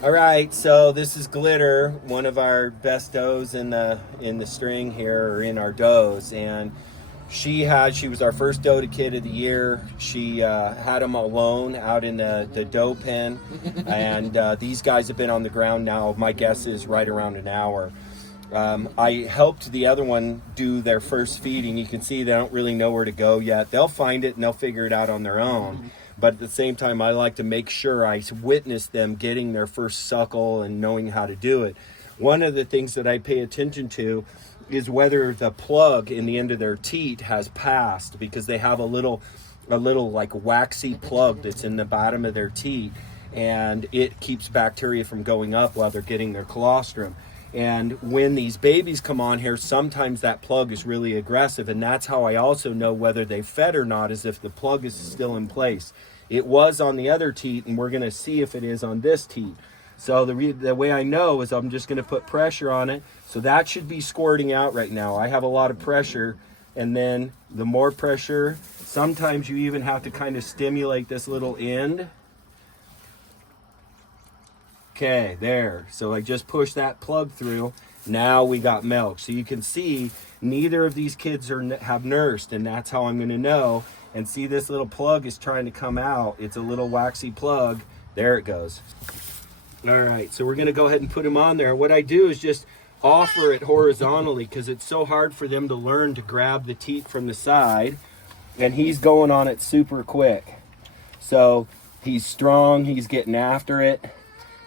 All right, so this is Glitter, one of our best does in the string here, or in our does, and she was our first doe to kid of the year. She had them alone out in the doe pen, and these guys have been on the ground now. My guess is right around an hour. I helped the other one do their first feeding. You can see they don't really know where to go yet. They'll find it and they'll figure it out on their own. But at the same time, I like to make sure I witness them getting their first suckle and knowing how to do it. One of the things that I pay attention to is whether the plug in the end of their teat has passed, because they have a little like waxy plug that's in the bottom of their teat, and it keeps bacteria from going up while they're getting their colostrum. And when these babies come on here, sometimes that plug is really aggressive, and that's how I also know whether they've fed or not, is if the plug is still in place. It was on the other teat, and we're going to see if it is on this teat. So the way I know is I'm just going to put pressure on it. So that should be squirting out right now. I have a lot of pressure, and then the more pressure, sometimes you even have to kind of stimulate this little end. Okay, there. So I just pushed that plug through. Now we got milk. So you can see neither of these kids have nursed, and that's how I'm going to know. And see, this little plug is trying to come out. It's a little waxy plug. There it goes. All right, so we're going to go ahead and put him on there. What I do is just offer it horizontally, because it's so hard for them to learn to grab the teat from the side. And he's going on it super quick. So he's strong. He's getting after it.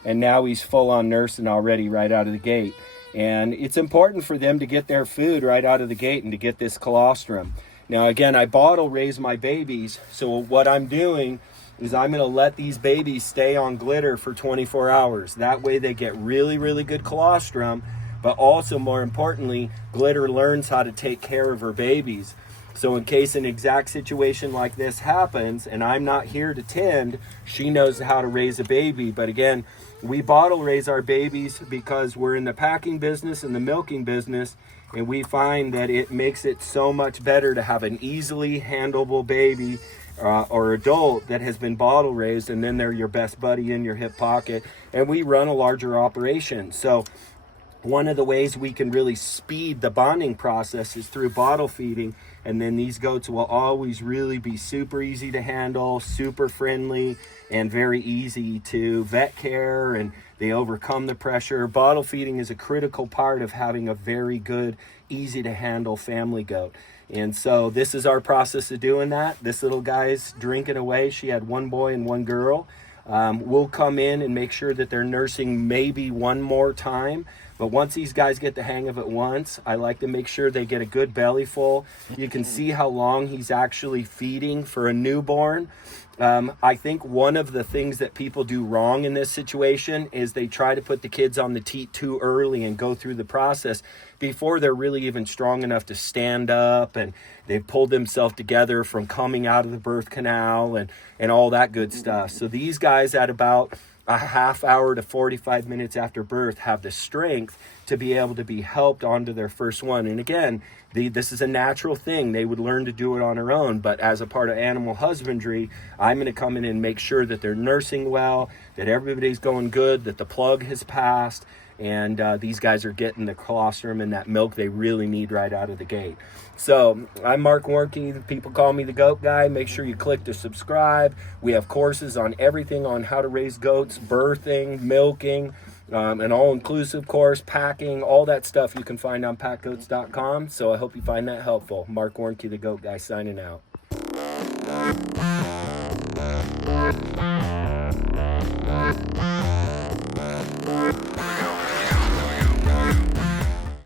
And now he's full on nursing already right out of the gate. And it's important for them to get their food right out of the gate and to get this colostrum. Now again, I bottle raise my babies, so what I'm doing is I'm going to let these babies stay on Glitter for 24 hours. That way they get really, really good colostrum, but also more importantly, Glitter learns how to take care of her babies. So in case an exact situation like this happens and I'm not here to tend, she knows how to raise a baby. But again, we bottle raise our babies because we're in the packing business and the milking business, and we find that it makes it so much better to have an easily handleable baby or adult that has been bottle raised, and then they're your best buddy in your hip pocket. And we run a larger operation. So one of the ways we can really speed the bonding process is through bottle feeding. And then these goats will always really be super easy to handle, super friendly, and very easy to vet care, and they overcome the pressure. Bottle feeding is a critical part of having a very good, easy to handle family goat. And so this is our process of doing that. This little guy's drinking away. She had one boy and one girl. We'll come in and make sure that they're nursing maybe one more time. But once these guys get the hang of it once, I like to make sure they get a good belly full. You can see how long he's actually feeding for a newborn. I think one of the things that people do wrong in this situation is they try to put the kids on the teat too early and go through the process before they're really even strong enough to stand up, and they've pulled themselves together from coming out of the birth canal and all that good stuff. So these guys at about a half hour to 45 minutes after birth have the strength to be able to be helped onto their first one. And again, this is a natural thing. They would learn to do it on their own, but as a part of animal husbandry, I'm going to come in and make sure that they're nursing well, that everybody's going good, that the plug has passed, and these guys are getting the colostrum and that milk they really need right out of the gate. So I'm Marc Warnke. People call me the Goat Guy. Make sure you click to subscribe. We have courses on everything on how to raise goats, birthing, milking, an all-inclusive course, packing, all that stuff you can find on PackGoats.com. So I hope you find that helpful. Marc Warnke, the Goat Guy, signing out.